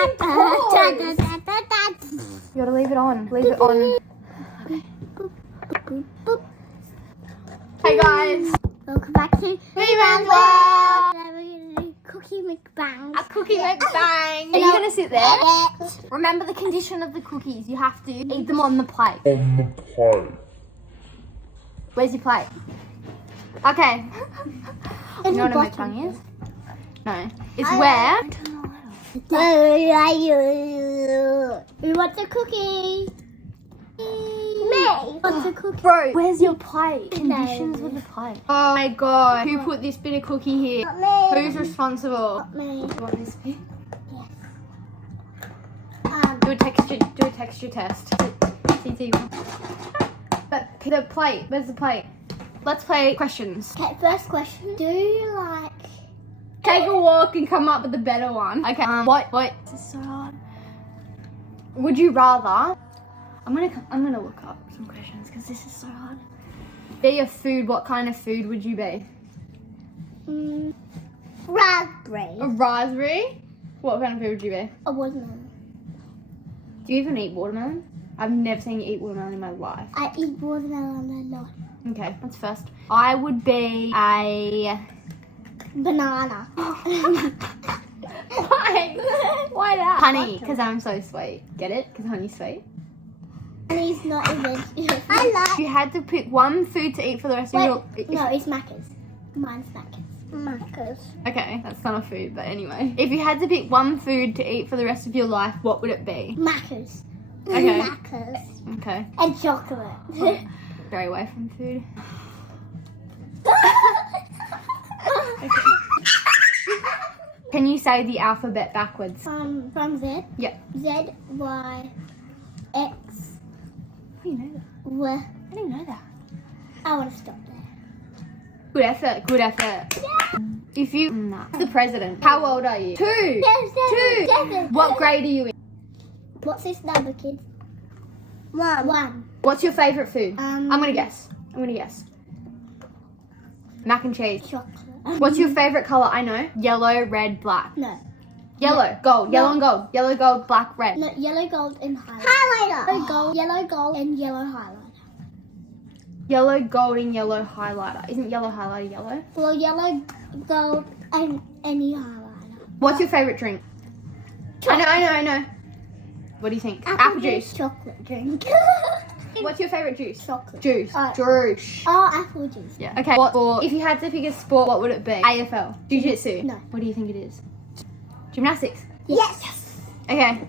You gotta leave it on. Leave it on. Hey guys. Welcome back to Bmans World. We're going to do cookie mukbang. A cookie mukbang. Are you gonna sit there? Remember the condition of the cookies. You have to eat them on the plate. Where's your plate? Okay. You know what a mukbang is? No. It's where. Who wants a cookie? Me. Wants a cookie? Bro, where's your plate? Conditions with the plate. Oh my god. Who put this bit of cookie here? Not me. Who's responsible? Not me. Do you want this bit? Yes. Do a texture test. CT. But the plate. Where's the plate? Let's play questions. Okay, first question. Do you like... Take a walk and come up with a better one. Okay. What? This is so hard. Would you rather? I'm gonna look up some questions because this is so hard. Be a food. What kind of food would you be? Raspberry. A raspberry. What kind of food would you be? A watermelon. Do you even eat watermelon? I've never seen you eat watermelon in my life. I eat watermelon a lot. Okay, that's first. I would be a Banana. Why? Why that? Honey, because I'm so sweet. Get it? Because honey's sweet. Honey's not even... I like... If you had to pick one food to eat for the rest of your... No, it's Macca's. Mine's Macca's. Okay, that's not a food, but anyway. If you had to pick one food to eat for the rest of your life, what would it be? Macca's. Okay. Macca's. Okay. And chocolate. Very away from food. Can you say the alphabet backwards? From Z. Yep. Z, Y, X, How do you know that? W. I didn't know that. I want to stop there. Good effort. Good effort. Yeah. If you... Nah. The president. How old are you? 2. Seven. 2. What grade are you in? What's this number, kids? 1. What's your favourite food? Um, I'm gonna guess. Mac and cheese. Chocolate. What's your favourite colour? I know. Yellow, red, black. No. Yellow, gold. Yellow and gold. Yellow, gold, black, red. No, yellow, gold, and highlighter. Yellow, gold, and yellow highlighter. Yellow, gold, and yellow highlighter. Isn't yellow highlighter yellow? Well, yellow, gold, and any highlighter. What's your favourite drink? I know. What do you think? Apple juice. Chocolate drink. What's your favourite juice? Chocolate. Juice. Alright. Juice. Oh, apple juice. Yeah. Okay. What sport? If you had to pick a sport, what would it be? AFL. Jiu-jitsu. No. What do you think it is? Gymnastics. Yes. Okay.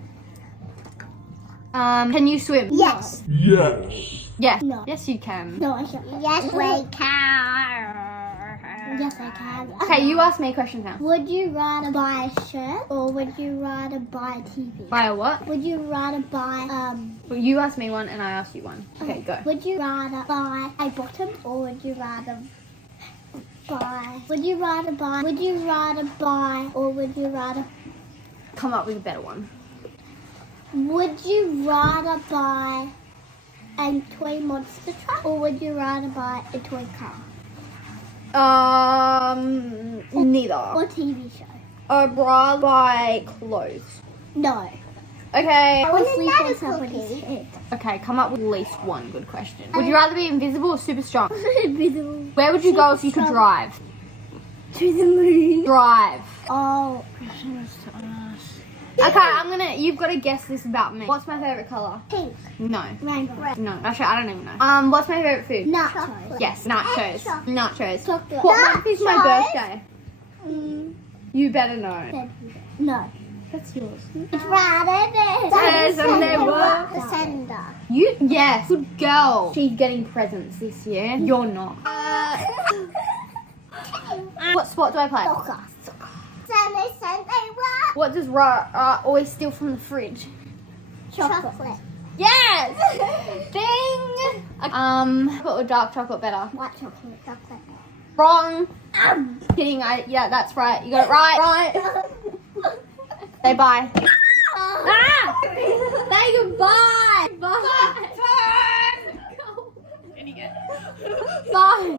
Can you swim? Yes. Yes. No. Yes, you can. No, I can't. Yes, we can. Yes, I can. Okay, you ask me questions now. Would you rather buy a shirt or would you rather buy a TV? Buy a what? Would you rather buy Well, you ask me one and I ask you one. Okay, go. Would you rather buy a bottom or would you rather buy? Would you rather buy or would you rather? Come up with a better one. Would you rather buy a toy monster truck or would you rather buy a toy car Neither. or TV show? I'd rather buy clothes. No. Okay. I would sleep on somebody's head. Okay, come up with at least one good question. Would you rather be invisible or super strong? Invisible. Where would you go if you could strong. drive? To the moon. Drive. Oh. Okay, you've got to guess this about me. What's my favourite colour? Pink. No. Rainbow. No, actually, I don't even know. What's my favourite food? Nachos. Yes, nachos. Nachos. Chocolate. What month is my birthday? Mm, You better know. February. No. That's yours. It's rather December. Yes, good girl. She's getting presents this year. You're not. What sport do I play? Soccer. What does always steal from the fridge? Chocolate. Yes! Ding! What would dark chocolate better? White chocolate. Chocolate. Wrong. Kidding. Yeah, that's right. You got it right. Right. Say bye. Ah! Say goodbye. Bye. Bye. Bye.